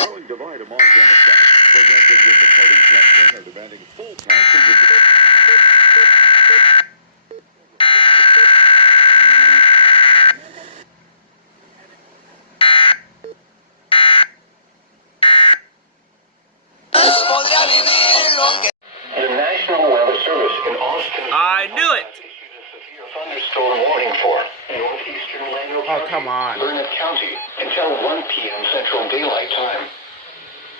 growing divide among Democrats. Progressives in the party's left wing are demanding full passage of the... The National Weather Service in Austin. I knew it! Issued a severe thunderstorm warning for northeastern Lano County, come on. Burnett County until 1 p.m. Central Daylight Time.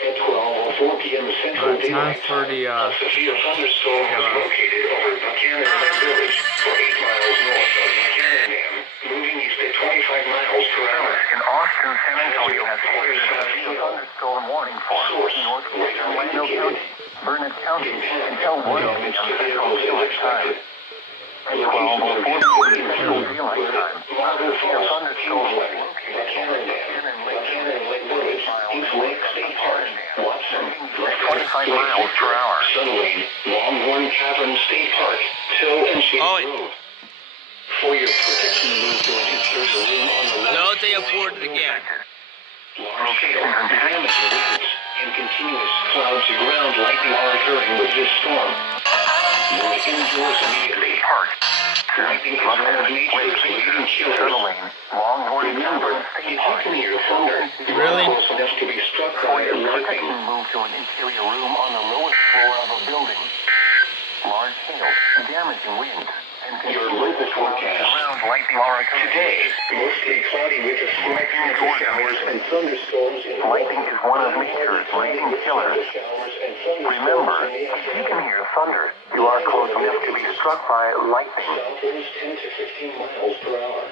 At 12:04 p.m. Central Time Daylight for the a severe thunderstorm was located over Buchanan Lake Village for 8 miles north of Buchanan Dam, moving east at 25 miles per hour. In Austin, San Antonio has issued a severe thunderstorm warning for northeastern Lano County, Burnett County until 1 p.m. Central Daylight Time. At 12:04 p.m. Central Daylight Time, a severe thunderstorm was located over Buchanan Lake Village, East Lake State Park, Watson, 25 miles per hour. Suddenly, Longhorn Cavern State Park, Till and Shady Road. For your protection, move to an interior room on the left. No, they afford it again. Large hail, dynamic winds, and continuous cloud-to-ground lightning are occurring with this storm. Move indoors immediately. Park. Lightning is one of nature's leading killers. Longhorn Cavern State Park. If you can hear thunder, Really? close enough to be struck by lightning. Move to an interior room on the lowest floor of a building. Large hail, damaging winds, and your local forecast. Lightning are occurring. Today, mostly cloudy with a slight chance of showers and thunderstorms. Lightning is one of nature's leading killers. Remember, if you can hear thunder, you are close enough to be struck by lightning. Southwinds 10 to 15 miles per hour.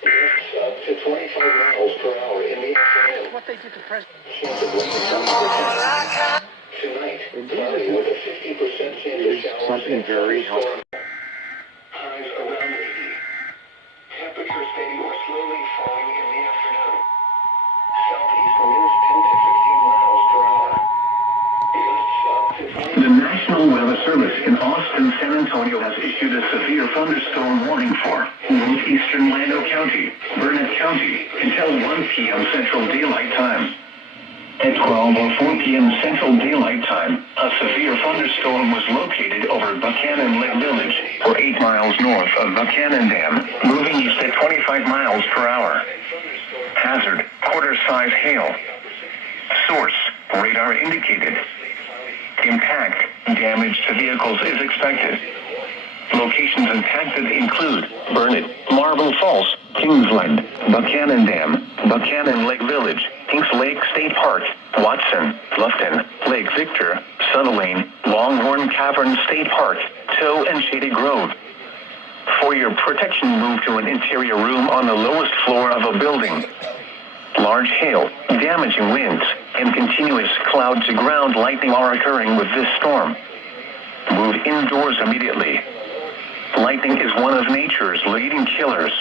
Gusts up to 25 miles per hour in the afternoon. What they did to President. Chance of rain 20%. Tonight, cloudy with a 50% chance of showers. Something very helpful. Highs around 80. Temperatures may be more slowly falling in the afternoon. Southeast winds 10 to 15 miles per hour. Gusts up to 20. The National Weather Service in Austin, San Antonio has issued a severe thunderstorm warning for northeastern Lano County, Burnett County until 1 p.m. Central Daylight Time. At 12:04 p.m. Central Daylight Time, a severe thunderstorm was located over Buchanan Lake Village, or 8 miles north of Buchanan Dam, moving east at 25 miles per hour. Hazard, quarter-size hail. Source, radar indicated. Impact, damage to vehicles is expected. Locations impacted include Burnett, Marble Falls, Kingsland, Buchanan Dam, Buchanan Lake Village, Hinks Lake State Park, Watson, Lufton, Lake Victor, Sutherlane, Longhorn Cavern State Park, Tow and Shady Grove. For your protection, move to an interior room on the lowest floor of a building. Large hail, damaging winds, and continuous cloud-to-ground lightning are occurring with this storm. Move indoors immediately. Lightning is one of nature's leading killers.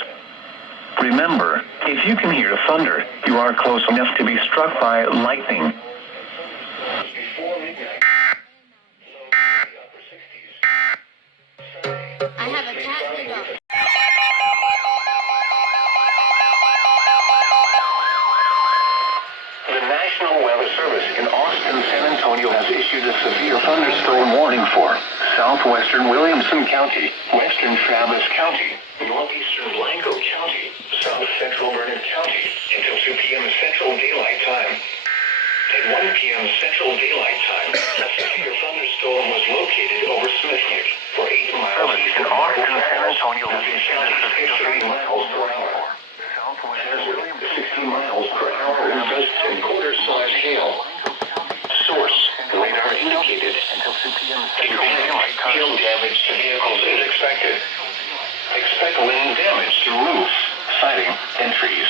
Remember, if you can hear thunder, you are close enough to be struck by lightning. I have a cat and a dog. The National Weather Service in Austin, San Antonio has issued a severe thunderstorm warning for southwestern Williamson County, western Travis County, northeastern Blanco County, south central Burnett County until 2 p.m. Central Daylight Time. At 1 p.m. Central Daylight Time, a severe thunderstorm was located over Smithwick for 8 miles east of Austin, San Antonio has issued a severe 30 miles per hour. Southwest 60 miles per hour with gusts and quarter-size hail. Source, radar indicated. Until 2 p.m. Central Daylight Time. Hail damage to vehicles is expected. Expect wind damage to roofs, siding, and trees.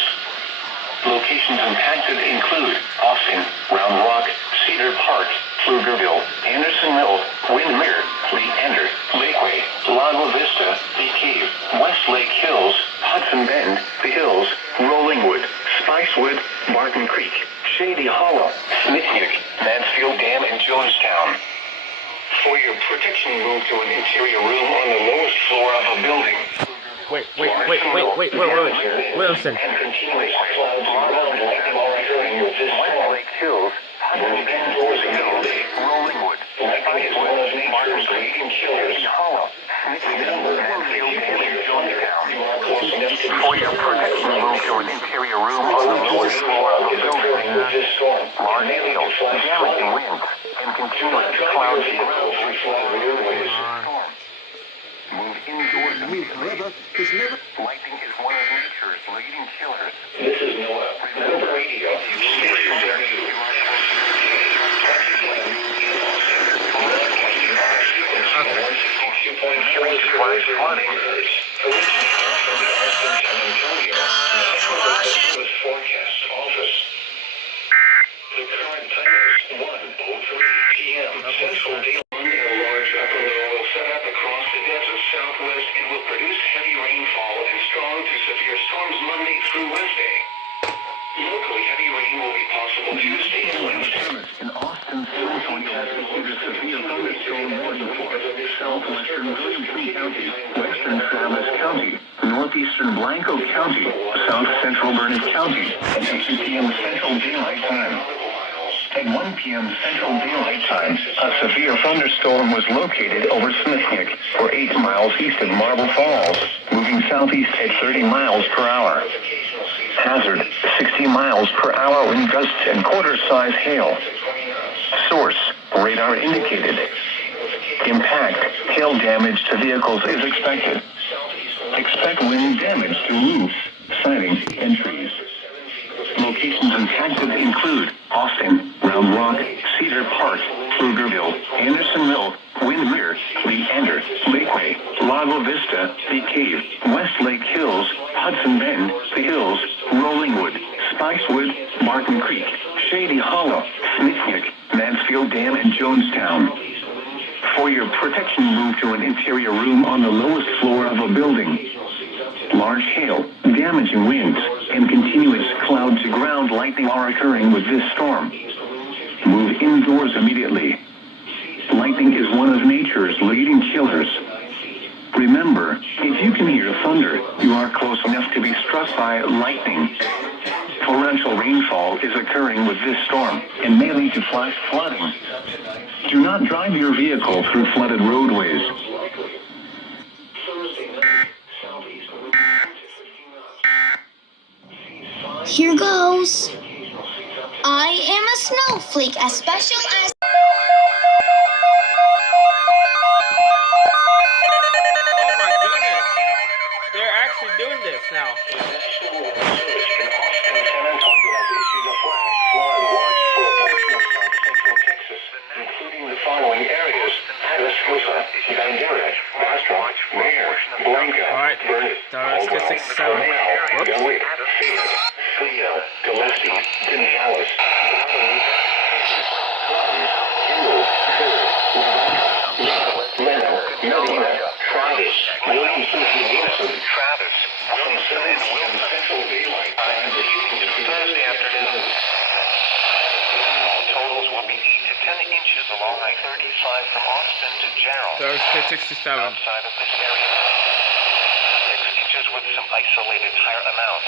Locations impacted include Austin, Round Rock, Cedar Park, Pflugerville, Anderson Mill, Windmere, Leander, Lakeway, Lago Vista, Bee Cave, Westlake Hills, Hudson Bend, The Hills, Rollingwood, Spicewood, Barton Creek, Shady Hollow, Smithwick, Mansfield Dam, and Jonestown. For your protection, move to an interior room on the lowest floor of a building. Wait. Williamson. And continuous clouds For your protection, move to an interior room on the lowest floor of the building. Large hail, damaging winds, and continuous clouds and move indoors immediately. Lightning is one of nature's leading killers. This is Noah. Remember radio. Okay. Forecast office. The current time is 1:03 p.m. Central Daylight. A large upper low will set up across the desert southwest and will produce heavy rainfall and strong to severe storms Monday through Wednesday. Locally, heavy rain will be possible Tuesday and Wednesday. In Austin, Central has issued a severe thunderstorm warning for southwestern Williamson County, western Travis County, northeastern Blanco County, south central Burnett County, at 2 p.m. Central Daylight Time. At 1 p.m. Central Daylight Time, a severe thunderstorm was located over Smithwick, or 8 miles east of Marble Falls, moving southeast at 30 miles per hour. Hazard, 60 miles per hour wind gusts and quarter-size hail. Source, radar indicated. Impact, hail damage to vehicles is expected. Expect wind damage to roofs, siding, and trees. Locations impacted include Austin, Round Rock, Cedar Park, Pflugerville, Andersonville, Windermere, Leander, Lakeway, Lago Vista, The Cave, West Lake Hills, Hudson Bend, The Hills, Rollingwood, Spicewood, Martin Creek, Shady Hollow, Smithwick, Mansfield Dam, and Jonestown. For your protection, move to an interior room on the lowest floor of a building. Large hail, damaging winds, and continuous cloud-to-ground lightning are occurring with this storm. Move indoors immediately. Lightning is one of nature's leading killers. Remember, if you can hear thunder, you are close enough to be struck by lightning. Torrential rainfall is occurring with this storm and may lead to flash flooding. Do not drive your vehicle through flooded roadways. Here goes. I am a snowflake as special as... Oh my goodness. They're actually doing this now. National Weather Service in Austin, San Antonio has issued a flash flood watch for a portion of south central Texas, including the following areas: Atascosa, Bandera, Bastrop, Mayer, Blanca, Alright, Burnett, let's get 67. Whoops. DeWitt, Fayette, Fayette, Gillespie, Gonzales, Guadalupe, Cotton, Kendall, Hill, Leno, Medina, Travis, Williamson, and Wilson. Travis, Williamson, and Wilson. Central Daylight Time Thursday afternoon. All totals will be 8 to 10 inches along I-35 from Austin to Gerald. Thursday 67. Outside of this area, 6 inches with some isolated higher amounts.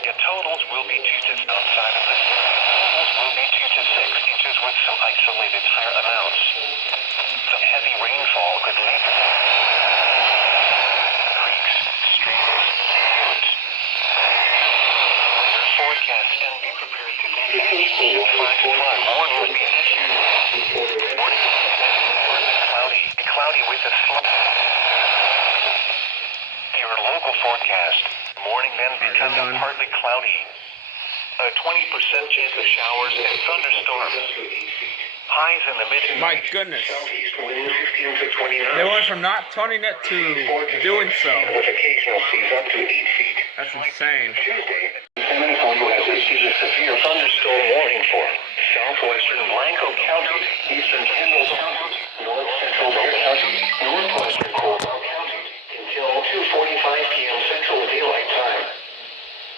Your totals will be 2 to outside of this area. Will be 2 to 6 inches with some isolated higher amounts. Some heavy rainfall could lead to creeks, streams, woods. Weather forecast and be prepared to flash flood. Warning will be issued. Cloudy with a your local forecast. Morning then becomes partly cloudy. A 20% chance of showers and thunderstorms. Highs in the mid. My goodness. Southeast winds 15 to 29. They went from not turning it to doing so. With occasional seas up to 8 feet. That's insane. Tuesday, San Antonio has issued a severe thunderstorm warning for southwestern Blanco County, eastern Kendall County, north central Bexar County, northwestern Coral County, until 2:45 p.m. Central Daylight Time.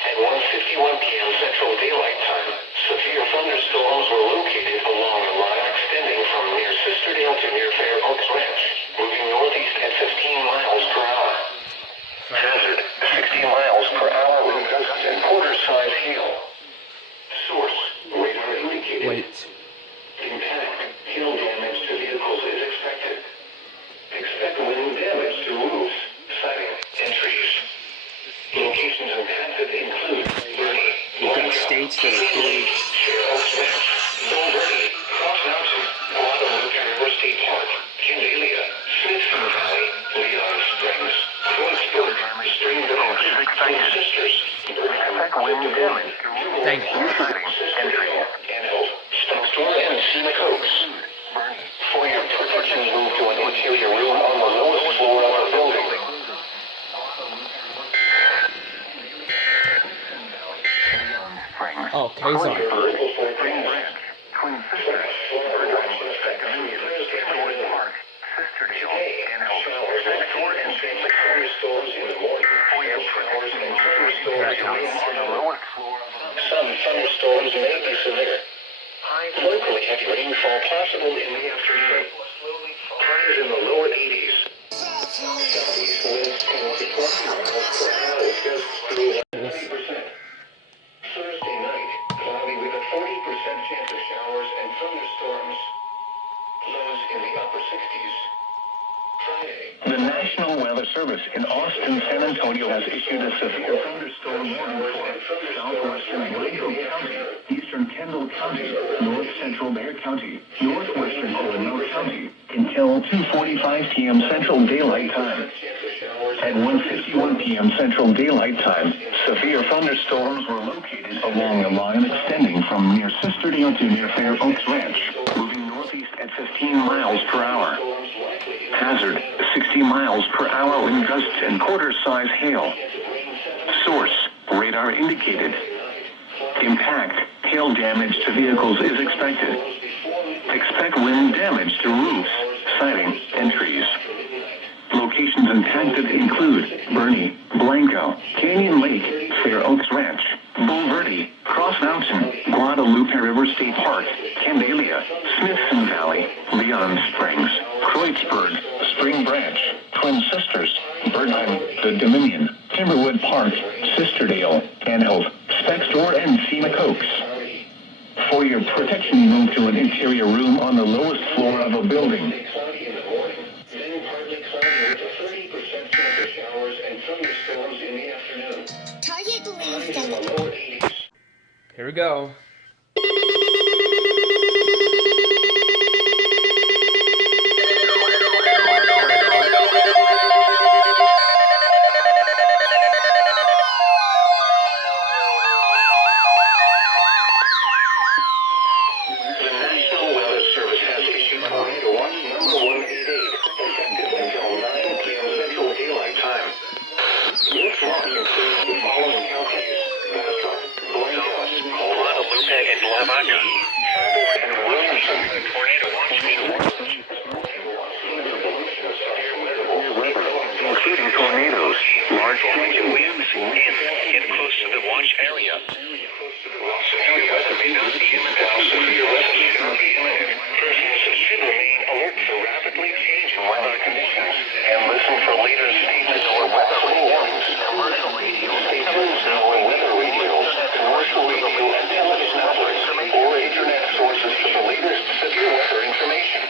At 1:51 p.m. Central Daylight Time, severe thunderstorms were located along a line extending from near Sisterdale to near Fair Oaks Ranch, moving northeast at 15 miles per hour. Hazard, 60 miles per hour wind gusts and quarter-size hail. Source, radar indicated. Wait. Impact, hail damage to vehicles is expected. Expect wind damage to roofs, siding, instead of 2 weeks. Dang it. For your protection, move to an interior room on the lowest floor of the building. Oh, Kazon. Some thunderstorms may be severe. Locally heavy rainfall possible in the afternoon. Highs in the lower 80s. Southeast winds 10 to 20 miles per hour gusts through 90%. Thursday night, cloudy with a 40% chance of showers and thunderstorms. Lows in the upper 60s. Friday. The National Weather Service in Austin, San Antonio has issued a severe thunderstorm warning for southwestern Blanco County, eastern Kendall County, north central Bexar County, northwestern Coronado County until 2:45 p.m. Central Daylight Time. At 1:51 p.m. Central Daylight Time, severe thunderstorms were located along a line extending from near Sisterdale to near Fair Oaks Ranch, moving northeast at 15 miles per hour. Hazard, 60 miles per hour wind gusts and quarter-size hail. Source, radar indicated. Impact, hail damage to vehicles is expected. Expect wind damage to roofs, siding, and trees. Locations impacted include Bernie, Blanco, Canyon Lake, Fair Oaks Ranch, Bull Verde, Cross Mountain, Guadalupe River State Park, Candelia, Smithson Valley, Leon Springs, Kreuzberg, Spring Branch, Twin Sisters, Bernheim, The Dominion, Timberwood Park, Sisterdale, Anhove, Spextor, and Scenic Oaks. For your protection, move to an interior room on the lowest floor of a building. Cloudy in the morning, then partly cloudy with a 30% chance of showers and thunderstorms in the afternoon. Target Highs believes in the that lower 80s. Here we go. The National Weather Service has issued tornado watch number 188, effective until 9 p.m. Central Daylight Time. This watch includes the following counties: Bastrop, Blanco, Guadalupe, and Lavaca, and Williamson. Tornado watch including tornadoes, large raging winds, and close to the watch area. While severe weather may not be imminent, persons should remain alert for rapidly changing weather conditions and listen for later stages or weather warnings. Commercial radio stations or weather radios, commercial radio and television outlets, or internet sources for the latest severe weather information.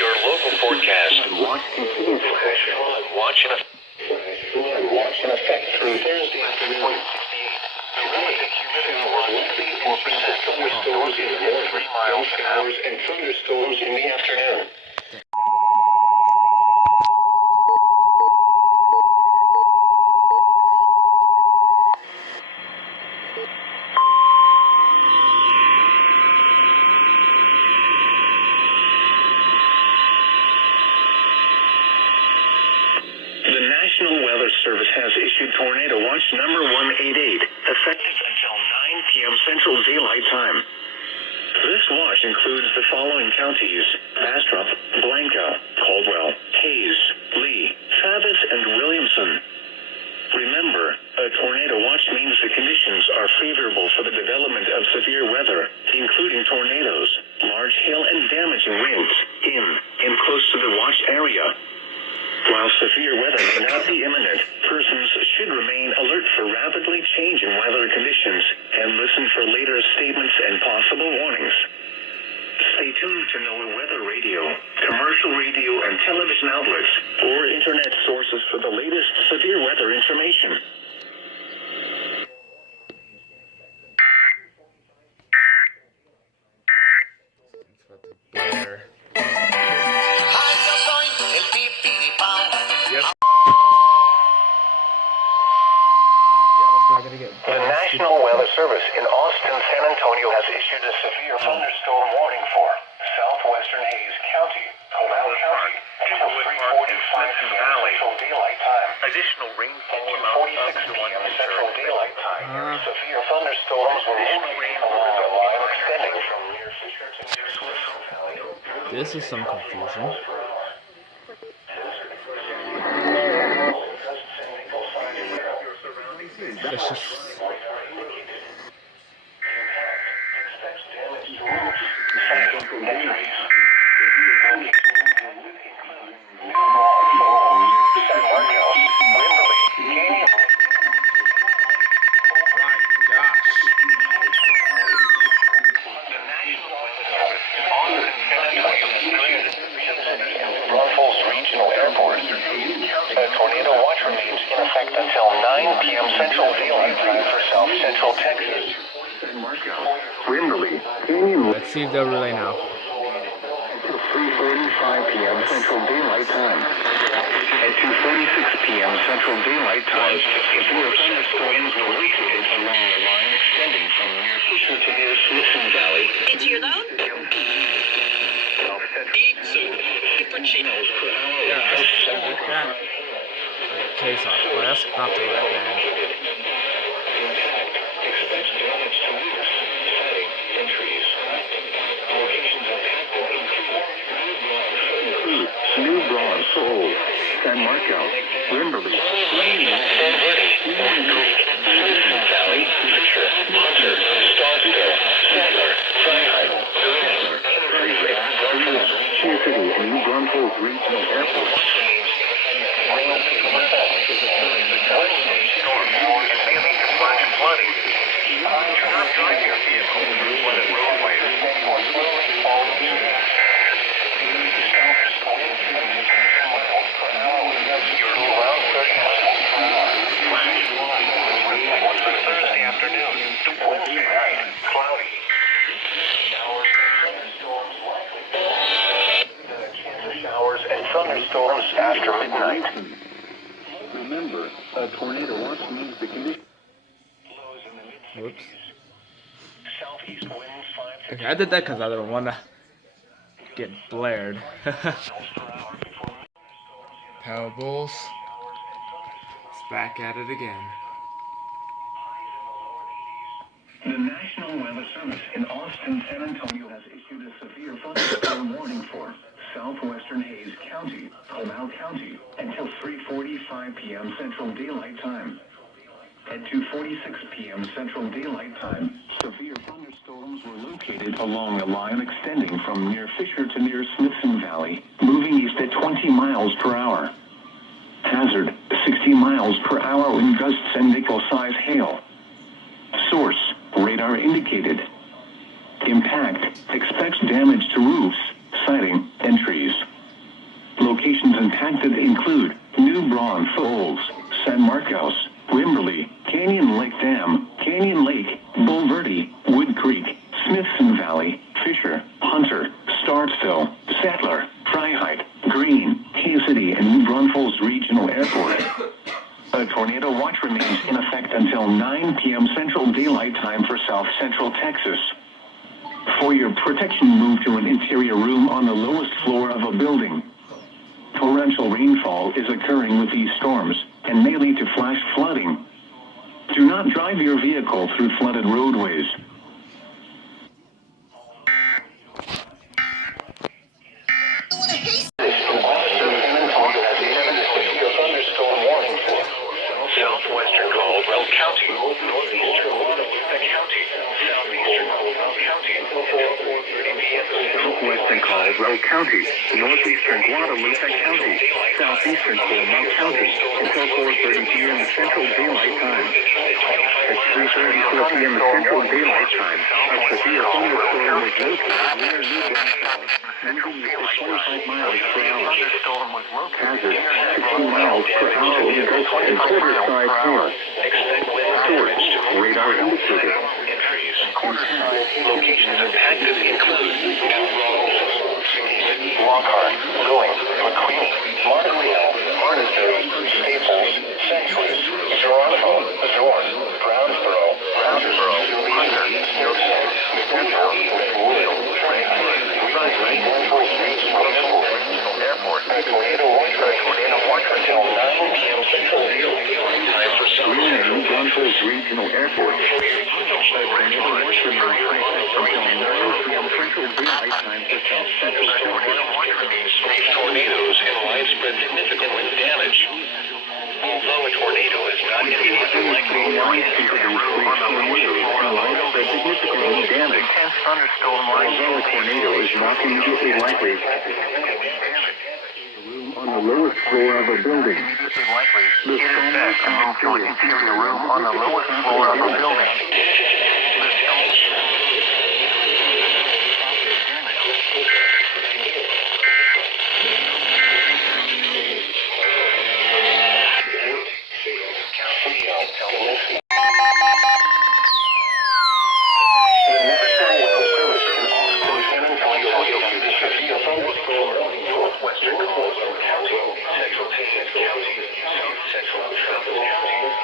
Your local forecast. Watch continues. Flash flood watch in effect. Flash flood watch in effect through Thursday afternoon. The relative humidity was likely or persistent with storms in the morning, 3 miles showers and thunderstorms in the afternoon. The National Weather Service has issued tornado watch number 188, effective until 9 p.m. Central Daylight Time. This watch includes the following counties: Bastrop, Blanco, Caldwell, Hayes, Lee, Travis, and Williamson. Remember, a tornado watch means the conditions are favorable for the development of severe weather, including tornadoes, large hail, and damaging winds in and close to the watch area. While severe weather may not be imminent, persons should remain alert for rapidly changing weather conditions and listen for later statements and possible warnings. Stay tuned to NOAA Weather Radio, commercial radio and television outlets, or internet sources for the latest severe weather information. The National Weather Service in Austin, San Antonio has issued a severe thunderstorm warning for southwestern Hayes County, Comal County, until 3:45 p.m. Central Daylight Time. Additional rainfall amounts up to 1 p.m. Central Daylight Time. Severe thunderstorms will remain along the line extending from near Fisher to near Swisson Valley. This is some confusion. It's just... Regional Airport. A tornado watch remains in effect until 9 p.m. Central Daylight Time for South Central Texas. Wimberley, Canyon. Let's see if they'll relay now. 3:45 p.m. Central Daylight Time. At 2:46 p.m. Central Daylight Time, severe thunderstorms were located along the line extending from near Fisher to near Swisson Valley. Into your load? Cappuccinos per hour. Yeah, that's that. Case off. Well, that's not the right band. Expects damage to roofs, siding, and trees. Locations impacted include New Braunfels, San Marcos, Wimberley, San Verde, Wood Creek, Swisson Valley, Fisher, Hunter, Starkville, Sadler, Freiheit, Sioux City and New Braunfels Regional Airport. Thursday afternoon, Wednesday night, cloudy. Showers and thunderstorms after midnight. Remember, a tornado watch means the condition. Whoops. Southeast winds 5 to Okay, I did that because I didn't want to get blared. Pebbles. It's back at it again. The National Weather Service in Austin, San Antonio has issued a severe thunderstorm warning for southwestern Hayes County, Comal County, until 3:45 p.m. Central Daylight Time. At 2:46 p.m. Central Daylight Time, severe thunderstorms were located along a line extending from near Fisher to near Smithson Valley, moving east at 20 miles per hour. Hazard, 60 miles per hour wind gusts and nickel-size hail. Source, radar indicated. Impact, expects damage to roofs, siding, and trees. Locations impacted include New Braunfels, San Marcos, Wimberley, Canyon Lake Dam, Canyon Lake, Bull Verde, Wood Creek, Smithson Valley, Fisher, Hunter, Starksville, Sadler, Freiheit, Green, Hayes City, and New Braunfels Regional Airport. A tornado watch remains in effect until 9 p.m. Central Daylight Time for South Central Texas. For your protection, move to an interior room on the lowest floor of a building. Torrential rainfall is occurring with these storms and may lead to flash flooding. Do not drive your vehicle through flooded roadways. Southwestern Caldwell County, northeastern Guadalupe County, southeastern Comal County, until 4:30 p.m. Southwestern Caldwell County, northeastern Guadalupe County, southeastern Colombo County until 4:30 p.m. Central Daylight Time. At 3:34 p.m. Central Daylight Time, a severe thunderstorm was located near New Braunfels, moving at 25 miles per hour. Hazard 60 miles per hour wind and quarter-size hail. Source radar indicated. Quarter-size locations impacted include Lockhart, Lilling, McQueen, Martinsville, Martinsville, Staples, Century, Geronimo, Zorn, Brownsboro, Hunter, Gilson, Midtown, Woodville, Franklin, Airport, Tornado watch until 9 p.m. Central Time for Green New Braunfels Regional Airport. Tornado watch remains until 9 p.m. Central Daylight Time for South Central County. Tornadoes and widespread significant wind damage. Although a tornado is not immediately likely, widespread significant wind damage. Although a tornado is not immediately likely, on the lowest floor of a building. The storm can move to an interior room on the lowest floor of a building.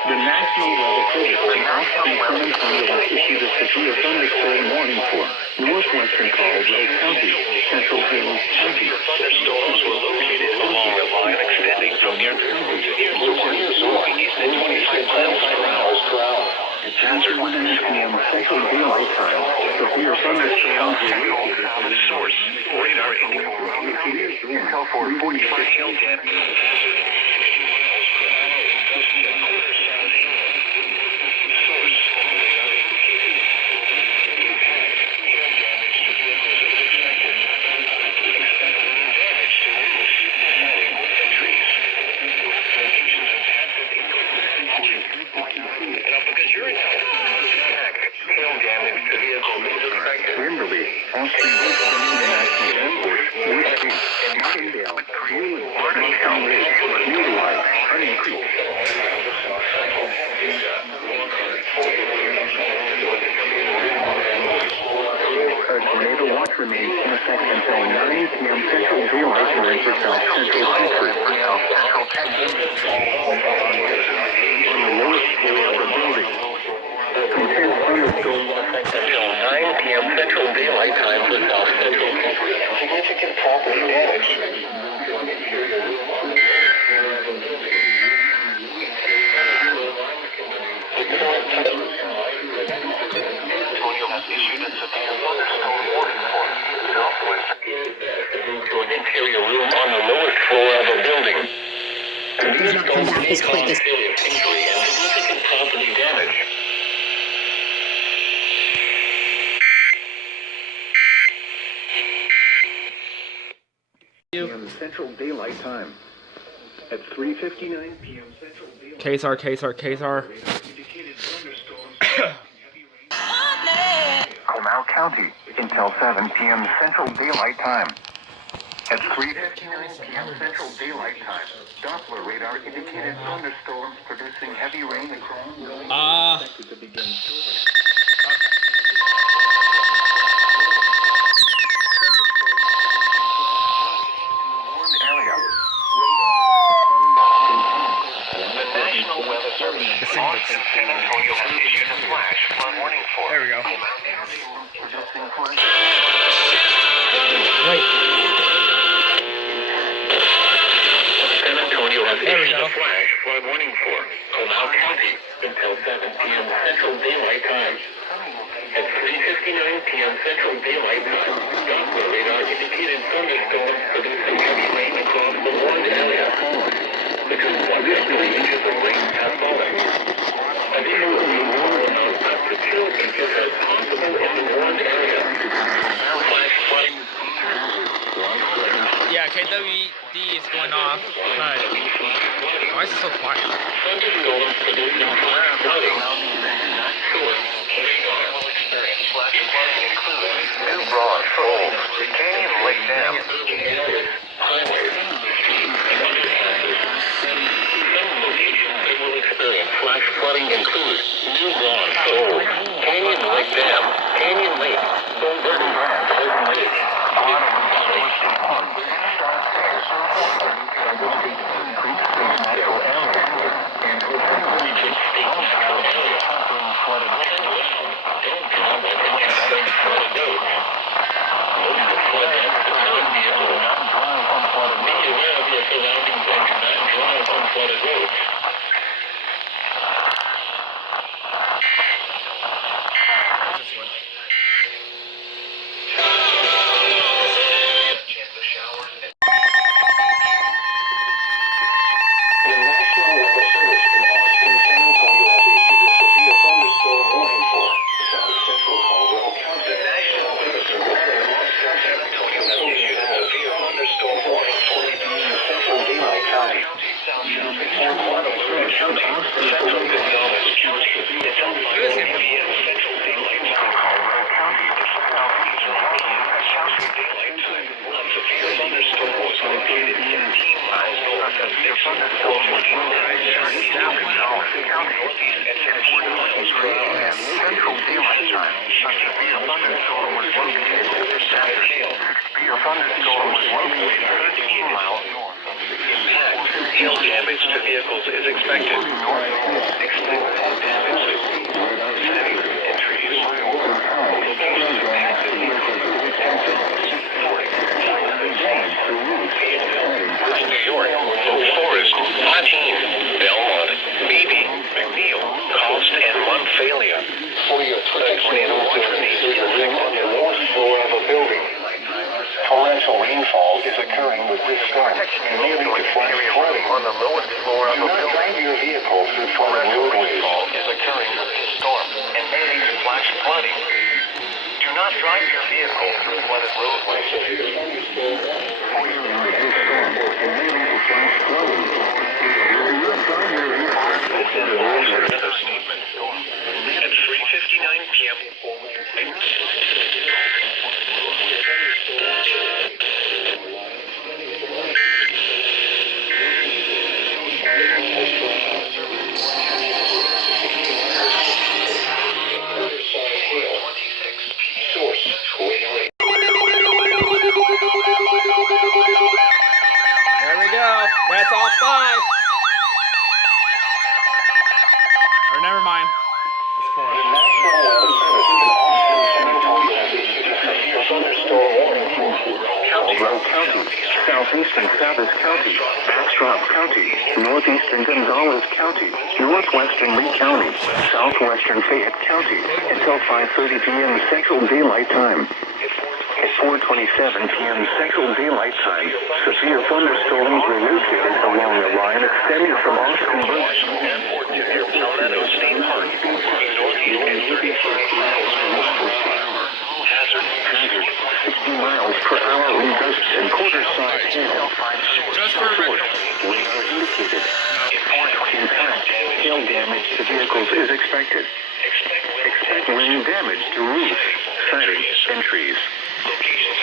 The National Weather Service issued a severe thunderstorm warning for northwestern Colorado County, central Hills County. Thunderstorms were located along a line extending from near Zorn east at 25 miles per hour. Hazard 1 p.m. Central Daylight Time. Severe thunderstorms were located on the source. Radar indicated. until 4:45 Hail damage. Wimberley, Austin International Airport, Wood Creek, Martindale, Newland, Mountain Ridge, Newline, Honey Creek. A tornado watch remains in effect until 9 p.m. Central Daylight Time for South Central Texas. On the lowest floor of the building. Intense thunderstorm Until 9 p.m. Central Daylight Time for South Central Country. Significant property damage. Antonio has issued a severe thunderstorm warning for southwest to an interior room on the lowest floor of a building. Does not come back as quick as Injury and significant property damage. p.m. Central Daylight Time. At 3:59 p.m. Central Daylight Ksar. Comal County until 7 p.m. Central Daylight Time. At 3:59 p.m. Central Daylight Time, Doppler radar indicated thunderstorms producing heavy rain across expected to begin shortly. Austin, San Antonio has issued a flash flood warning for. There we go. Wait. San Antonio has issued a flash flood warning for Comal County until 7 p.m. Central Daylight Time. At 3:59 p.m. Central Daylight Time, Doppler radar indicated thunderstorms producing heavy rain across the warned area. Between 1 and 3 inches of rain have fallen. Additionally, more up to 2 inches as possible in the warned area. Flash flooding. Yeah, KWD is going going off, but why is it so quiet? New Broad, Fold, Canyon Lake Dam. Flash flooding include New Broad, Fold, Canyon Lake Dam, Canyon Lake, Burton Branch, This one. The National Weather Service in Austin, San Antonio has issued a severe thunderstorm warning for South Central Caldwell County. The National Weather Service in Austin, San Antonio has issued a severe thunderstorm warning for Central Daylight County. South Central County, Central Gonzales County, Central Daylight Caldwell County, Southeastern Central Daylight Time. A severe thunderstorm was located 15 miles north of Dixon, Central Daylight Time. A severe thunderstorm was located over Saturday. A thunderstorm was located 13 miles north. Impact. Hail damage to vehicles is expected. Expect hail damage to trees and trees. Location impacted vehicles is expected. New York, Oak Forest, Platine, Belmont, Beebe, McNeil, Coast, and Montphalia. A tornado warning is on the north floor of a building. Torrential rainfall is occurring with this storm, leading to flash flooding on the lowest floor of a building. Drive your vehicle through torrential rainfall is occurring with this storm and leading to flash flooding. Do not drive your vehicle through flooded roadways. At 3:59 p.m. There we go. That's all 5. Or never mind. That's 4. The National Weather Service in Austin, San Antonio has issued a severe thunderstorm warning for Caldwell County, Southeastern Travis County, Bastrop County, Northeastern Gonzales County, Northwestern Lee County, Southwestern Fayette County, until 5:30 p.m. Central Daylight Time. At 4:27 p.m. Central Daylight Time, severe thunderstorms were located along the line extending from Austin Bruce Airport to near Palmetto State Park, northeast at 35 miles per hour. Hazard 60 miles per hour in gusts and quarter-sized hail. Just for a record. Winds are indicated. Impact. Hail damage to vehicles is expected. Expect wind damage to roofs, sidings, and trees.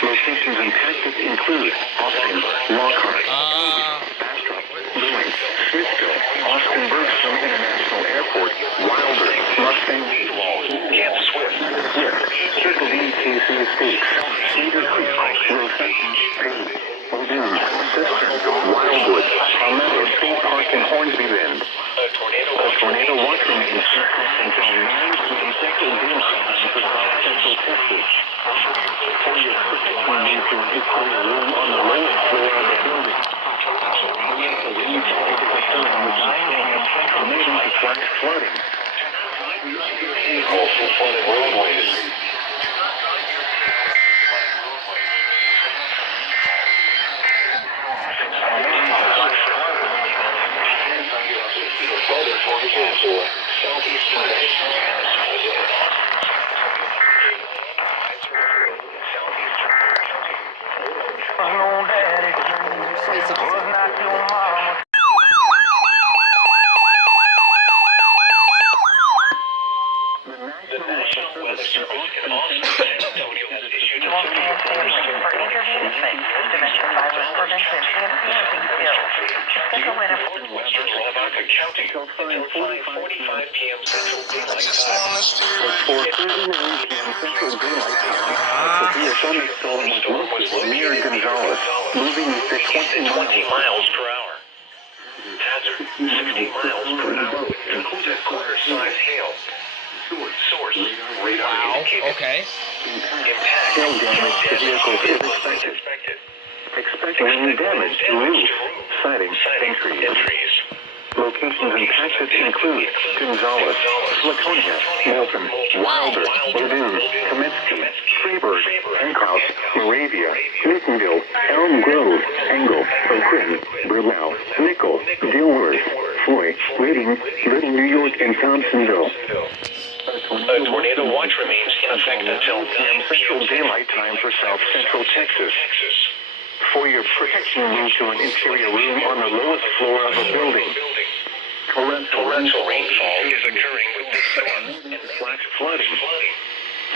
Locations impacted include Austin, Lockhart, Bastrop, Lewis, Smithville, Austin Bergstrom International Airport, Wilder, Mustang, Camp Swift. Yes, Circle DTC Estates, Cedar Creek, Rosetta, Payne, Muldoon, Cistern, Wildwood, Palmetto State Park, and Hornsby Bend. A tornado watch remains until 9 p.m. Central Daylight Time for South Central Texas. For your quick need to equal a room on the lowest floor of the building. The wind is occurring with 9 a.m. Central leading to flash flooding. Also flooded roadways. Lavaca County until 5:45 p.m. Central Daylight Time. At 4:39 p.m. Central Daylight Time, a severe thunderstorm was located near Gonzales, moving at 20 miles per hour. Hazard, 60 miles per hour with included quarter-size hail. Source, radar indicated. Okay. Impact, hail damage to vehicles is expected. Expecting damage to roof, siding, and trees. Locations impacted include Gonzales, Laconia, Milton, Wilder, Laverne, Kaminsky, Freiburg, Hancock, Moravia, Newtonville, Elm Grove, Engel, Oak Ridge, Berlau, Nickel, Dilworth, Floyd, Reading, Little New York, and Thompsonville. A tornado watch remains in effect until 9 Central Daylight Time for South Central Texas. For your protection, move to an interior room on the lowest floor of a building. Torrential rainfall is occurring with this storm and Flash flooding.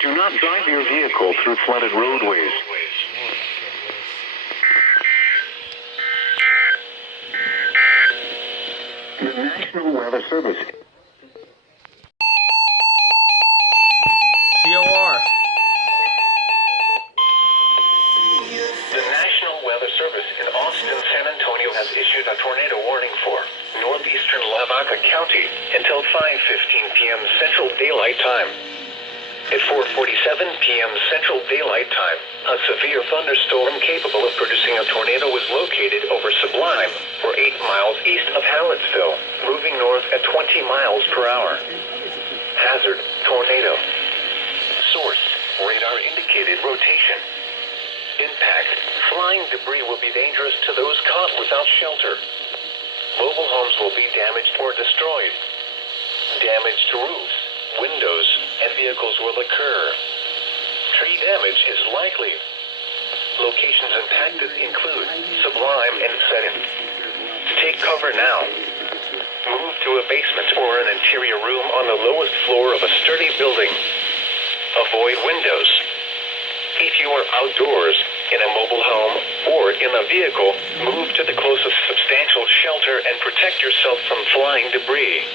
Do not drive your vehicle through flooded roadways. The National Weather Service. TOR. The National Weather Service in Austin, San Antonio has issued a tornado warning for northeastern Lavaca County until 5:15 p.m. Central Daylight Time. At 4:47 p.m. Central Daylight Time, a severe thunderstorm capable of producing a tornado was located over Sublime, or 8 miles east of Hallettsville, moving north at 20 miles per hour. Hazard, tornado. Source, radar indicated rotation. Impact, flying debris will be dangerous to those caught without shelter. Mobile homes will be damaged or destroyed. Damage to roofs, windows, and vehicles will occur. Tree damage is likely. Locations impacted include Sublime and Setting. Take cover now. Move to a basement or an interior room on the lowest floor of a sturdy building. Avoid windows. If you are outdoors, in a mobile home, or in a vehicle, move to the closest substantial shelter and protect yourself from flying debris.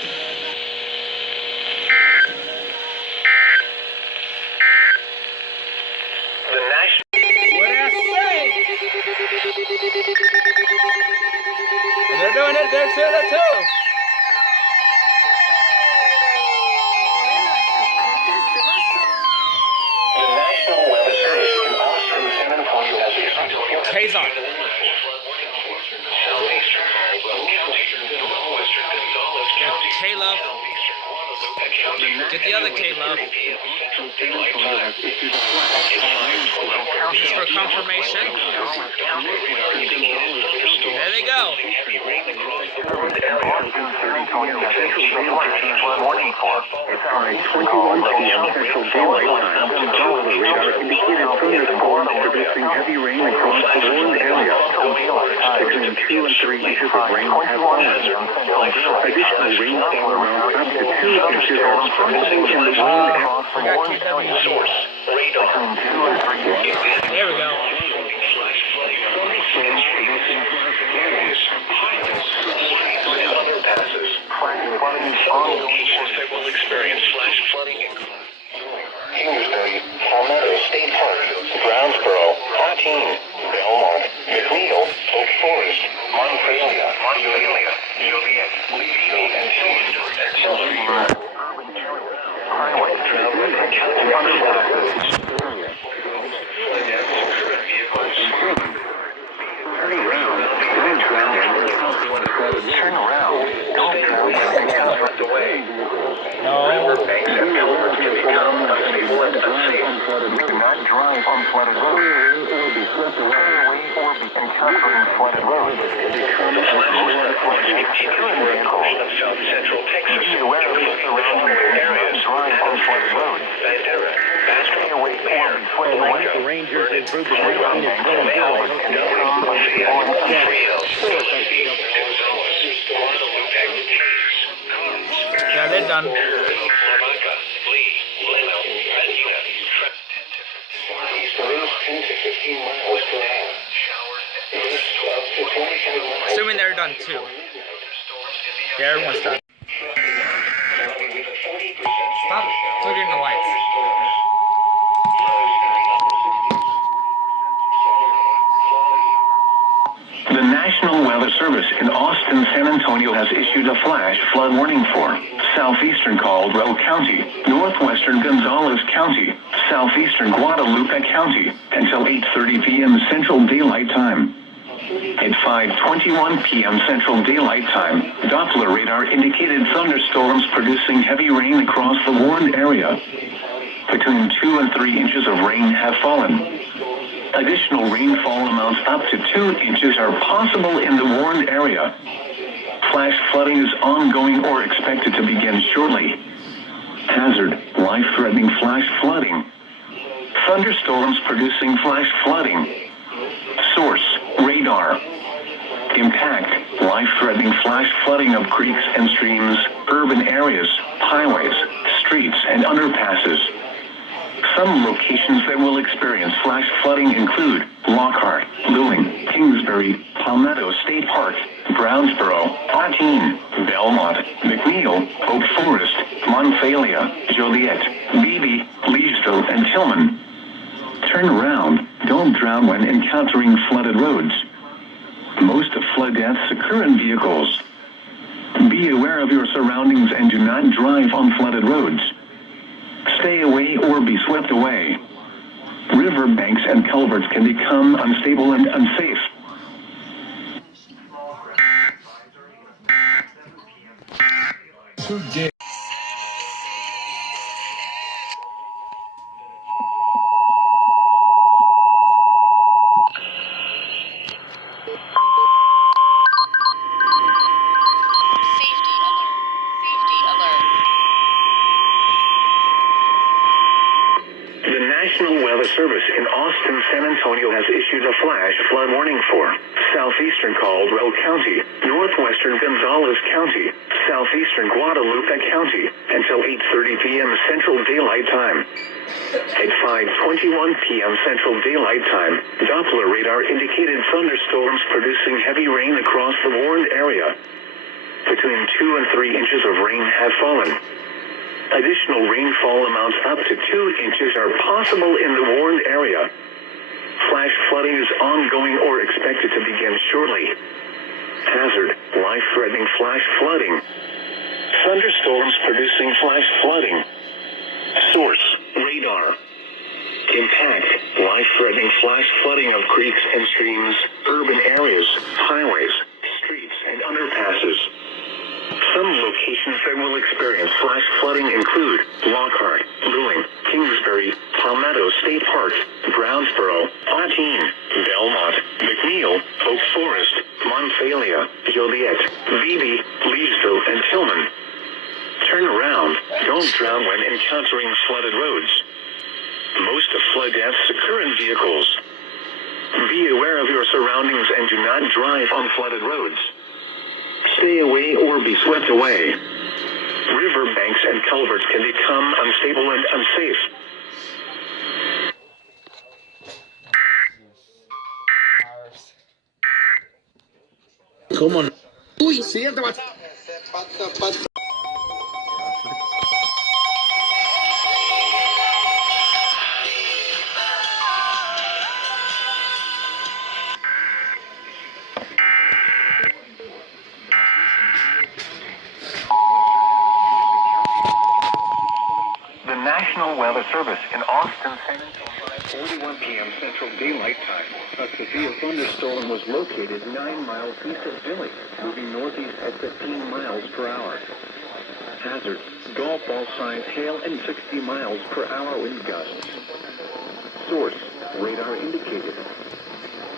The National... What did I say? They're doing it. They're doing it too. The National Weather Service in Austin, San Antonio has issued K's on. southeastern Caldwell County, northwestern Gonzales County, Caleb. southeastern Guadalupe County. Get the other Caleb. Central Daylight Time. Just for confirmation. There they go. Heavy rain across the board area. Warning for. It's by 21 p.m. Central Daylight Time. The radar indicated thunderstorms producing heavy rain across the warned area. Between 2 and 3 inches of rain have fallen. Additional rainfall amounts up to 2 inches are possible in the warned area. Source, radar. There we go. Underpasses. Some locations that will experience flash flooding include Kingsbury, Palmetto State Park, Brownsboro, Platine, Belmont, McNeil, Oak Forest, Montpelier, Joliet, Levine, and Tillman. Highway travel and California. Turn around. Don't drown. No. Banks and culverts can become unstable and unsafe. Do not drive on flooded roads. Stay away or be encountering flooded roads. If you are a portion of South Central Texas, Be aware of the surrounding areas, drive on flooded roads. Bandera, Stay away or be swept away. The Rangers improved the lead in Yeah, they're done. Assuming they're done too. Yeah, everyone's done. With a 40% Stop flickering the lights. thunderstorms. Lows in the upper 60s. Saturday, cloudy. The National Weather Service in Austin, San Antonio has issued a flash flood warning for southeastern Caldwell County, northwestern Gonzales County, southeastern Guadalupe County until 8:30 p.m. Central Daylight Time. At 5:21 p.m. Central Daylight Time, Doppler radar indicated thunderstorms producing heavy rain across the warned area. Between 2 and 3 inches of rain have fallen. Additional rainfall amounts up to 2 inches are possible in the warned area. Flash flooding is ongoing or expected to begin shortly. Hazard, life-threatening flash flooding. Thunderstorms producing flash flooding. Source, radar. Impact, life-threatening flash flooding of creeks and streams, urban areas, highways, streets, and underpasses. Some locations that will experience flash flooding include Lockhart, Luling, Kingsbury, Palmetto State Park, Brownsboro, Platine, Belmont, McNeil, Oak Forest, Monfalia, Joliet, Beebe, Leesville, and Tillman. Turn around. Don't drown when encountering flooded roads. Most of flood deaths occur in vehicles. Be aware of your surroundings and do not drive on flooded roads. Stay away or be swept away. River banks and culverts can become unstable and unsafe. Safety alert. Safety alert. The National Weather Service in Austin, San Antonio has issued a flash flood warning for southeastern Caldwell County, northwestern Gonzales County, southeastern Guadalupe County until 8:30 p.m. Central Daylight Time. At 5:21 p.m. Central Daylight Time, Doppler radar indicated thunderstorms producing heavy rain across the warned area. Between 2 and 3 inches of rain have fallen. Additional rainfall amounts up to 2 inches are possible in the warned area. Flash flooding is ongoing or expected to begin shortly. Hazard, life-threatening flash flooding. Thunderstorms producing flash flooding. Source, radar. Impact, life-threatening flash flooding of creeks and streams, urban areas, highways, streets, and underpasses. Some locations that will experience flash flooding include Lockhart, Luling, Kingsbury, Palmetto State Park, Brownsboro, Platine, Belmont, McNeil, Oak Forest, Monfalia, Joliet, Beebe, Leesville, and Tillman. Turn around. Don't drown when encountering flooded roads. Most of flood deaths occur in vehicles. Be aware of your surroundings and do not drive on flooded roads. Stay away or be swept away. River banks and culverts can become unstable and unsafe. ¿Cómo no? Uy, sí, ya te vas. The National Weather Service in Austin, San Antonio at 41 p.m. Central Daylight Time. A severe thunderstorm was located 9 miles east of Philly, moving northeast at 15 miles per hour. Hazard, golf ball size hail and 60 miles per hour wind gusts. Source, radar indicated.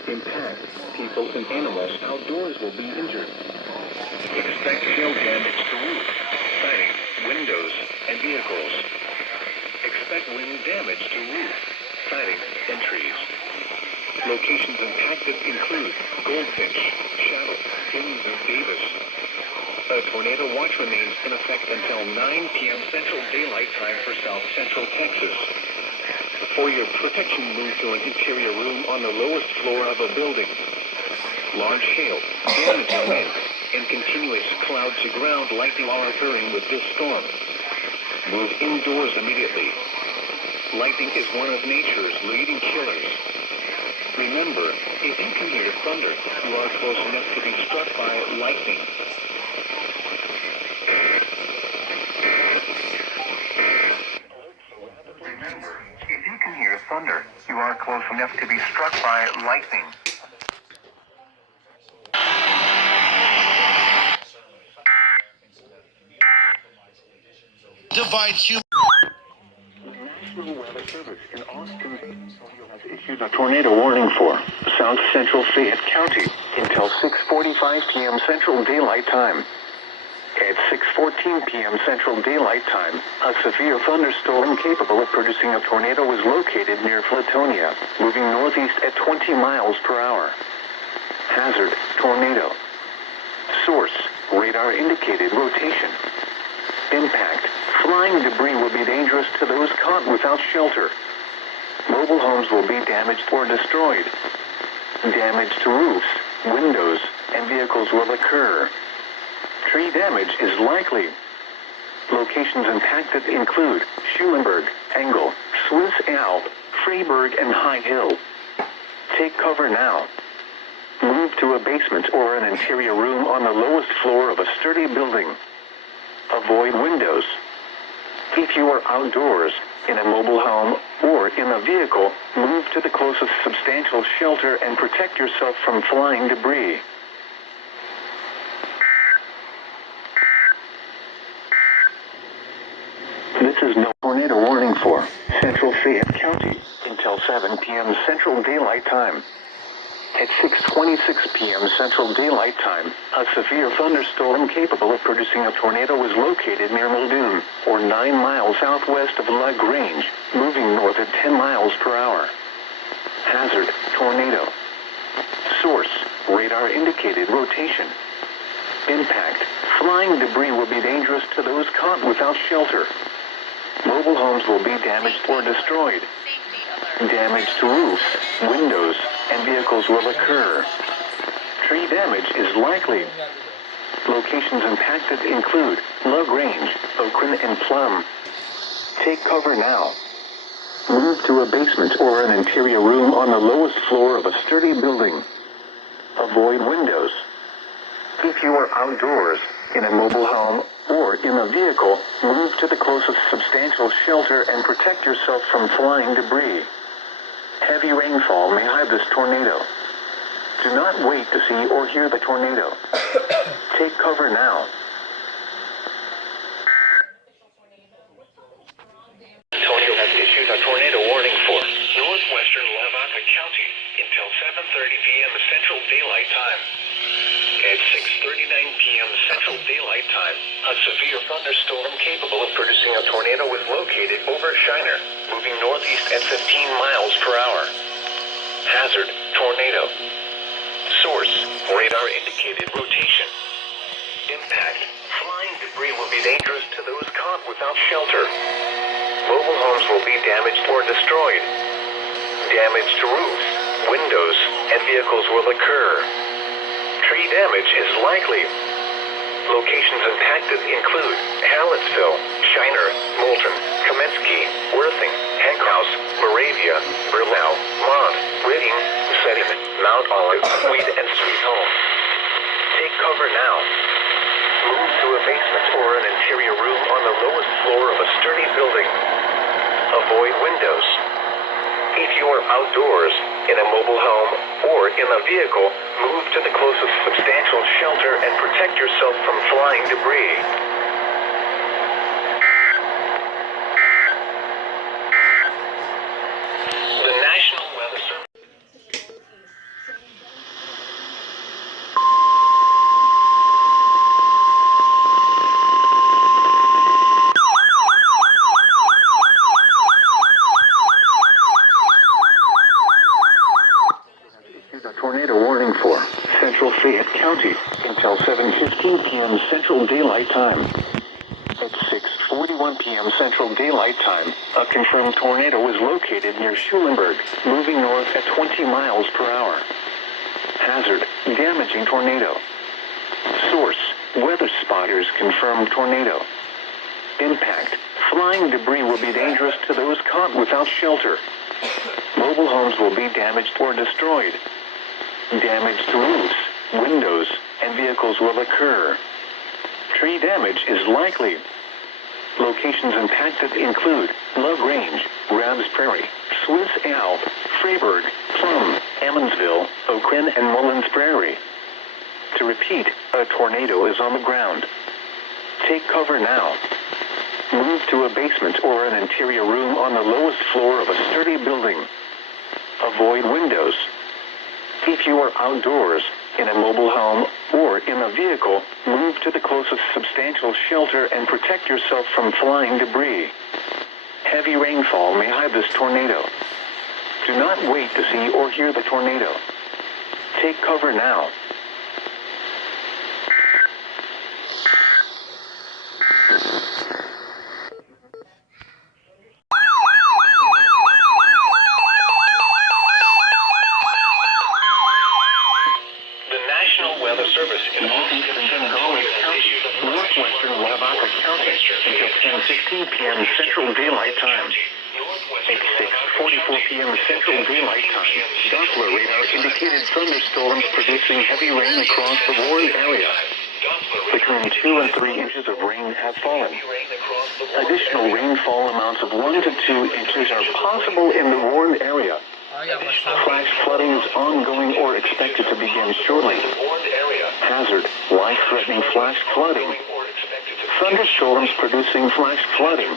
Impact, people and animals outdoors will be injured. Expect hail damage to roof, siding, windows, and vehicles. Expect wind damage to roof, siding, and trees. Locations impacted include Goldfinch, Shadow, Kings, and Davis. A tornado watch remains in effect until 9 p.m. Central Daylight Time for South Central Texas. For your protection, move to an interior room on the lowest floor of a building. Large hail, damaging wind, and continuous cloud-to-ground lightning are occurring with this storm. Move indoors immediately. Lightning is one of nature's leading killers. Remember, if you can hear thunder, you are close enough to be struck by lightning. Remember, if you can hear thunder, you are close enough to be struck by lightning. Divide human. National Weather Service in Austin has issued a tornado warning for South Central Fayette County until 6:45 p.m. Central Daylight Time. At 6:14 p.m. Central Daylight Time, a severe thunderstorm capable of producing a tornado was located near Flatonia, moving northeast at 20 miles per hour. Hazard, tornado. Source, radar indicated rotation. Impact, flying debris will be dangerous to those caught without shelter. Mobile homes will be damaged or destroyed. Damage to roofs, windows, and vehicles will occur. Tree damage is likely. Locations impacted include Schulenburg, Engel, Swiss Alp, Freiburg, and High Hill. Take cover now. Move to a basement or an interior room on the lowest floor of a sturdy building. Avoid windows. If you are outdoors, in a mobile home, or in a vehicle, move to the closest substantial shelter and protect yourself from flying debris. This is no tornado warning for Central Fayette County until 7 p.m. Central Daylight Time. At 6:26 p.m. Central Daylight Time, a severe thunderstorm capable of producing a tornado was located near Muldoon, or 9 miles southwest of La Grange, moving north at 10 miles per hour. Hazard, tornado. Source, radar indicated rotation. Impact, flying debris will be dangerous to those caught without shelter. Mobile homes will be damaged or destroyed. Safety alert. Damage to roofs, windows, and vehicles will occur. Tree damage is likely. Locations impacted include La Grange, Oakland, and Plum. Take cover now. Move to a basement or an interior room on the lowest floor of a sturdy building. Avoid windows. If you are outdoors, in a mobile home, or in a vehicle, move to the closest substantial shelter and protect yourself from flying debris. Heavy rainfall may hide this tornado. Do not wait to see or hear the tornado. Take cover now. Antonio has issued a tornado warning for northwestern Lavaca County until 7:30 p.m. Central Daylight Time. At 6:39 p.m. Central Daylight Time, a severe thunderstorm capable of producing a tornado was located over Shiner, moving northeast at 15 miles per hour. Hazard, tornado. Source, radar indicated rotation. Impact, flying debris will be dangerous to those caught without shelter. Mobile homes will be damaged or destroyed. Damage to roofs, windows, and vehicles will occur. Tree damage is likely. Locations impacted include Hallettsville, Shiner, Moulton, Kamensky, Worthing, Hankhouse, Moravia, Berlau, Mont, Whitting, Sediment, Mount Olive, Weed, and Sweet Home. Take cover now. Move to a basement or an interior room on the lowest floor of a sturdy building. Avoid windows. If you are outdoors, in a mobile home, or in a vehicle, move to the closest substantial shelter and protect yourself from flying debris. The National Weather Service. A tornado warning for Central Fayette County until 7:15 p.m. Central Daylight Time. At 6:41 p.m. Central Daylight Time, a confirmed tornado was located near Schulenburg, moving north at 20 miles per hour. Hazard, damaging tornado. Source, weather spotters confirm tornado. Impact, flying debris will be dangerous to those caught without shelter. Mobile homes will be damaged or destroyed. Damage to roofs, windows, and vehicles will occur. Tree damage is likely. Locations impacted include LaGrange, Rabs Prairie, Swiss Alp, Freiburg, Plum, Emmonsville, Oakland, and Mullins Prairie. To repeat, a tornado is on the ground. Take cover now. Move to a basement or an interior room on the lowest floor of a sturdy building. Avoid windows. If you are outdoors, in a mobile home, or in a vehicle, move to the closest substantial shelter and protect yourself from flying debris. Heavy rainfall may hide this tornado. Do not wait to see or hear the tornado. Take cover now. Weather Service in Northwestern Lavaca County until 10:16 p.m. Central Daylight Time. At 6:44 p.m. Central Daylight Time, Doppler radar indicated thunderstorms producing heavy rain across the warned area. Between 2 and 3 inches of rain have fallen. Additional rainfall amounts of 1 to 2 inches are possible in the warned area. Flash flooding is ongoing or expected to begin shortly. Hazard, life-threatening flash flooding. Thunderstorms producing flash flooding.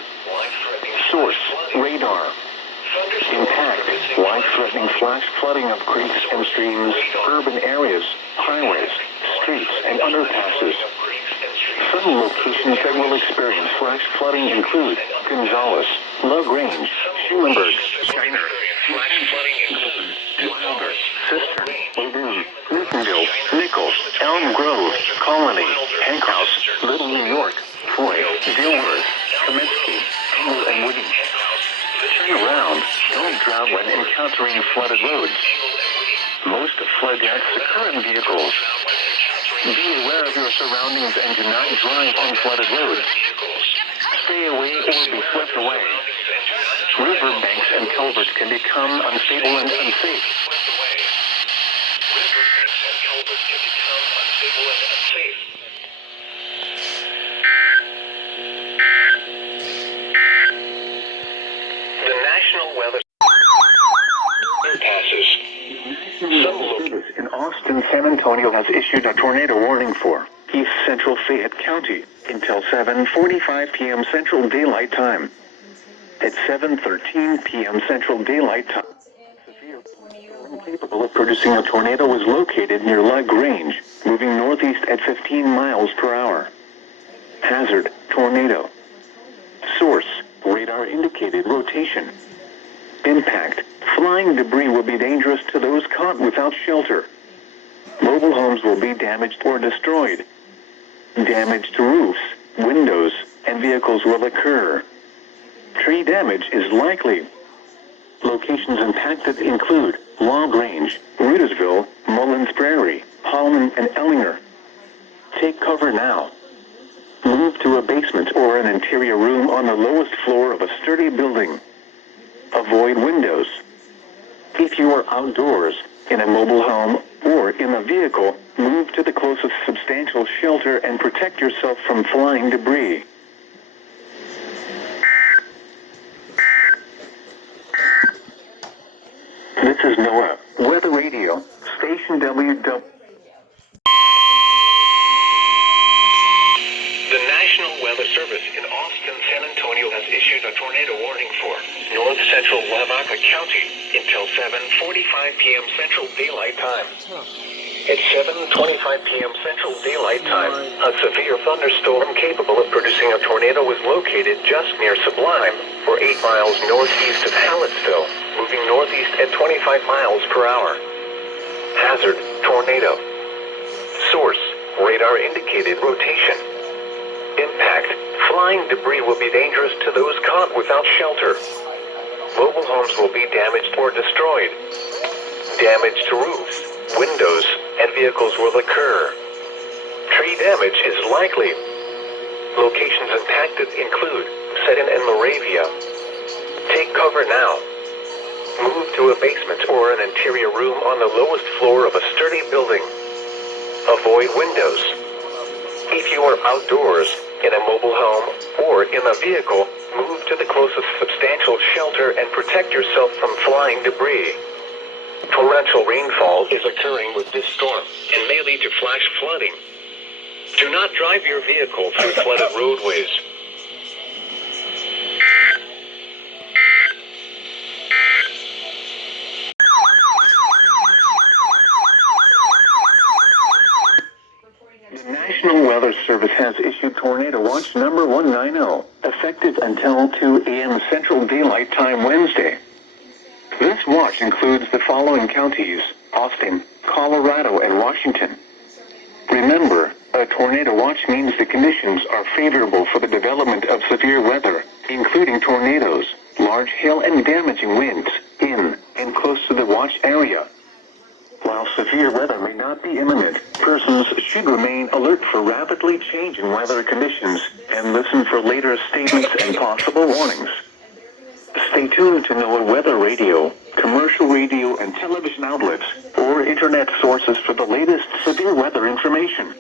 Source, radar. Impact, life-threatening flash flooding of creeks and streams, urban areas, highways, streets, and underpasses. Some locations that will experience flash flooding include Gonzales, LaGrange, Schulenburg, Steiner, flash flooding includes Wilder, Cistern, Lagoon, Newtonville, Nichols, Elm Grove, Colony, Hancock, Little New York, Foy, Dilworth, Kaminsky, Engle, and Woody. Turn around. Don't drown when encountering flooded roads. Most flood deaths occur in vehicles. Be aware of your surroundings and do not drive on flooded roads. Stay away or be swept away. River banks and culverts can become unstable and unsafe. The National Weather passes. Some service in Austin, San Antonio has issued a tornado warning for East Central Fayette County until 7:45 p.m. Central Daylight Time. At 7:13 p.m. Central Daylight Time, severe storm capable of producing a tornado was located near LaGrange, moving northeast at 15 miles per hour. Hazard, tornado. Source, radar indicated rotation. Impact, flying debris will be dangerous to those caught without shelter. Mobile homes will be damaged or destroyed. Damage to roofs, windows, and vehicles will occur. Tree damage is likely. Locations impacted include LaGrange, Rudisville, Mullins Prairie, Holman, and Ellinger. Take cover now. Move to a basement or an interior room on the lowest floor of a sturdy building. Avoid windows. If you are outdoors, in a mobile home, or in a vehicle, move to the closest substantial shelter and protect yourself from flying debris. This is NOAA Weather Radio, Station WW. The National Weather Service in Austin, San Antonio has issued a tornado warning for north central Lavaca County until 7:45 p.m. Central Daylight Time. At 7:25 p.m. Central Daylight Time, a severe thunderstorm capable of producing a tornado was located just near Sublime, or 8 miles northeast of Hallettsville, moving northeast at 25 miles per hour. Hazard, tornado. Source, radar indicated rotation. Impact, flying debris will be dangerous to those caught without shelter. Mobile homes will be damaged or destroyed. Damage to roofs, windows, and vehicles will occur. Tree damage is likely. Locations impacted include Seddon and Moravia. Take cover now. Move to a basement or an interior room on the lowest floor of a sturdy building. Avoid windows. If you are outdoors, in a mobile home, or in a vehicle, move to the closest substantial shelter and protect yourself from flying debris. Torrential rainfall is occurring with this storm and may lead to flash flooding. Do not drive your vehicle through flooded roadways. The National Weather Service has issued Tornado Watch number 190, effective until 2 a.m. Central Daylight Time Wednesday. This watch includes the following counties: Austin, Colorado, and Washington. Remember, a tornado watch means the conditions are favorable for the development of severe weather, including tornadoes, large hail, and damaging winds, in and close to the watch area. While severe weather may not be imminent, persons should remain alert for rapidly changing weather conditions and listen for later statements and possible warnings. Stay tuned to NOAA weather radio, commercial radio and television outlets, or internet sources for the latest severe weather information.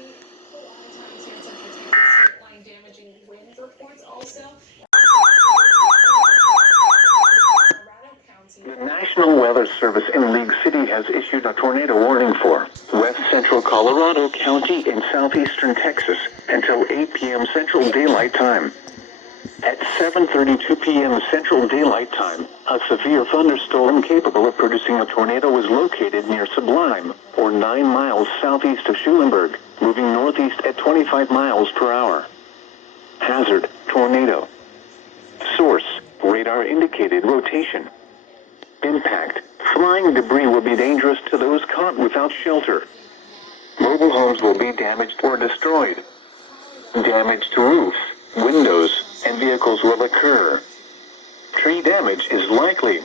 The National Weather Service in League City has issued a tornado warning for west central Colorado County in southeastern Texas until 8 p.m. Central Daylight Time. At 7:32 p.m. Central Daylight Time, a severe thunderstorm capable of producing a tornado was located near Sublime, or 9 miles southeast of Schulenburg, moving northeast at 25 miles per hour. Hazard: tornado. Source: radar indicated rotation. Impact: flying debris will be dangerous to those caught without shelter. Mobile homes will be damaged or destroyed. Damage to roofs, windows, and vehicles will occur. Tree damage is likely.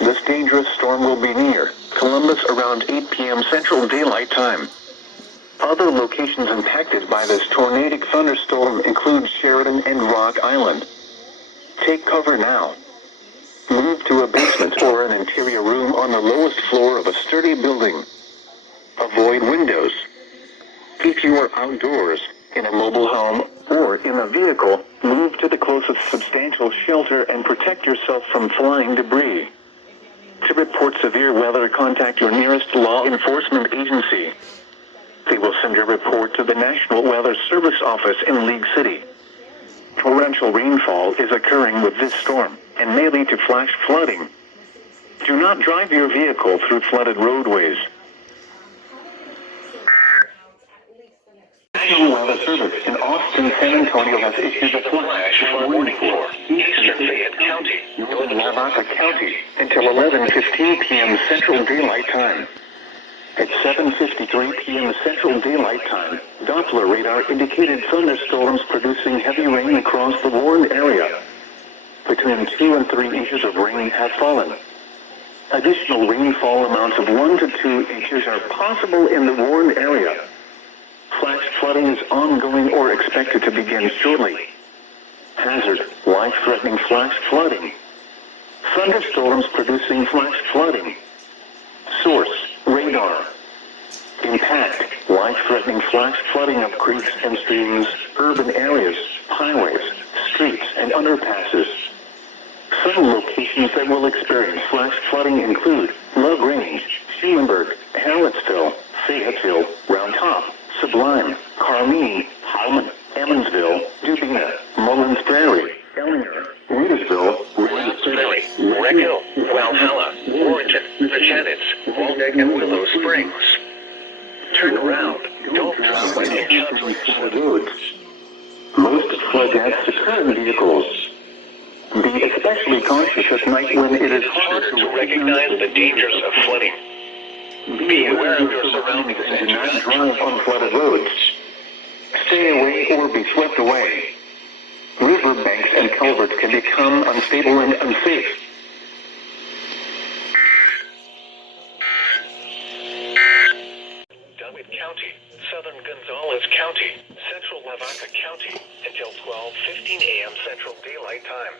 This dangerous storm will be near Columbus around 8 p.m. Central Daylight Time. Other locations impacted by this tornadic thunderstorm include Sheridan and Rock Island. Take cover now. Move to a basement or an interior room on the lowest floor of a sturdy building. Avoid windows. If you are outdoors, in a mobile home, or in a vehicle, move to the closest substantial shelter and protect yourself from flying debris. To report severe weather, contact your nearest law enforcement agency. They will send your report to the National Weather Service office in League City. Torrential rainfall is occurring with this storm and may lead to flash flooding. Do not drive your vehicle through flooded roadways. National Weather Service in Austin, San Antonio has issued a flash flood warning for eastern Fayette County, northern Lavaca County, until 11:15 p.m. Central Daylight Time. At 7:53 p.m. Central Daylight Time, Doppler radar indicated thunderstorms producing heavy rain across the warned area. Between 2 and 3 inches of rain have fallen. Additional rainfall amounts of 1 to 2 inches are possible in the warned area. Flash flooding is ongoing or expected to begin shortly. Hazard: life-threatening flash flooding. Thunderstorms producing flash flooding. Source: radar. Impact: life-threatening flash flooding of creeks and streams, urban areas, highways, streets, and underpasses. Some locations that will experience flash flooding include LaGrange, Schulenburg, Harrodsville, Fayetteville, Round Top, Sublime, Carmine, Holman, Emmonsville, Dubina, Mullins Prairie, Ellinger, Rudisville, Roxbury, Wreck Hill, Valhalla, Warrenton, Pechanitz, Waldeck, and Willow Springs. Turn around. Don't drive by encountering flood roads. Most flood deaths occur in vehicles. Be especially conscious at night when it is Harder to recognize the dangers of flooding. Be aware of your surroundings and do not drive on flooded roads. Stay away or be swept away. River banks and culverts can become unstable and unsafe. Dunwoody County, southern Gonzales Lavaca County until 12:15 a.m. Central Daylight Time.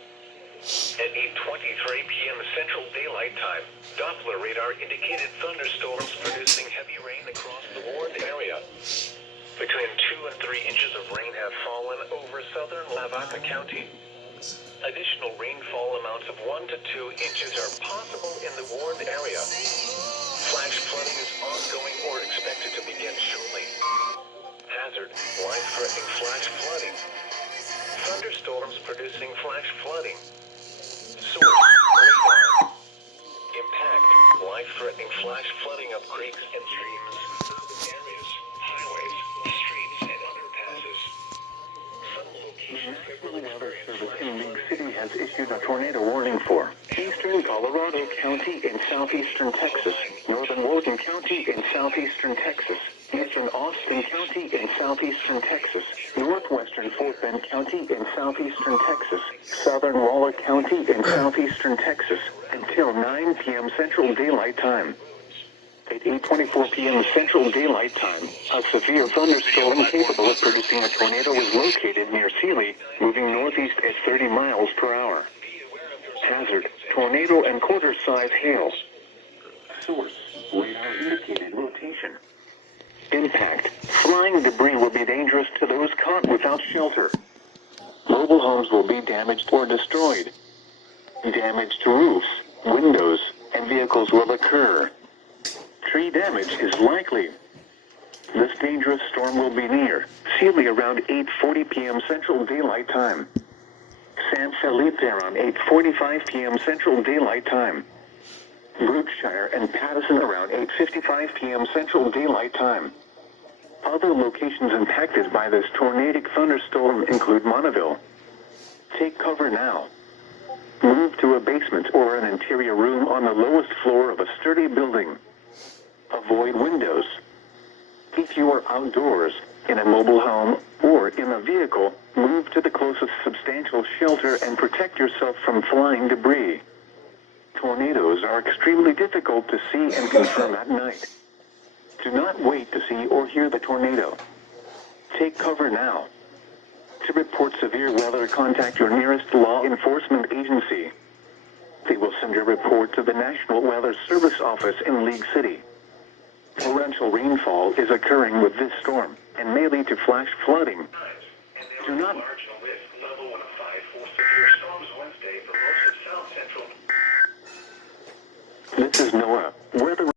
At 8:23 p.m. Central Daylight Time, Doppler radar indicated thunderstorms producing heavy rain across the warned area. Between 2 and 3 inches of rain have fallen over southern Lavaca County. Additional rainfall amounts of 1 to 2 inches are possible in the warned area. Flash flooding is ongoing or expected to begin shortly. Hazard, life-threatening flash flooding. Thunderstorms producing flash flooding. Source, radar. Impact, life-threatening flash flooding of creeks and streams, urban areas, highways, streets, and underpasses. The National Weather Service in League City has issued a tornado warning for eastern Colorado County in southeastern Texas, northern Logan County in southeastern Texas, eastern Austin County in southeastern Texas, northwestern Fort Bend County in southeastern Texas, southern Waller County in southeastern Texas, until 9 p.m. Central Daylight Time. At 8:24 p.m. Central Daylight Time, a severe thunderstorm capable of producing a tornado was located near Sealy, moving northeast at 30 miles per hour. Hazard, tornado and quarter-size hail. Source, radar indicated rotation. Impact, flying debris will be dangerous to those caught without shelter. Mobile homes will be damaged or destroyed. Damage to roofs, windows, and vehicles will occur. Tree damage is likely. This dangerous storm will be near Sealy around 8:40 p.m. Central Daylight Time. San Felipe around 8:45 p.m. Central Daylight Time. Brookshire and Pattison around 8:55 p.m. Central Daylight Time. Other locations impacted by this tornadic thunderstorm include Monteville. Take cover now. Move to a basement or an interior room on the lowest floor of a sturdy building. Avoid windows. If you are outdoors, in a mobile home, or in a vehicle, move to the closest substantial shelter and protect yourself from flying debris. Tornadoes are extremely difficult to see and confirm at night. Do not wait to see or hear the tornado. Take cover now. To report severe weather, contact your nearest law enforcement agency. They will send your report to the National Weather Service office in League City. Torrential rainfall is occurring with this storm and may lead to flash flooding. Do not. Level 1 of 5 for severe storms Wednesday for most of south central. This is NOAA. Weather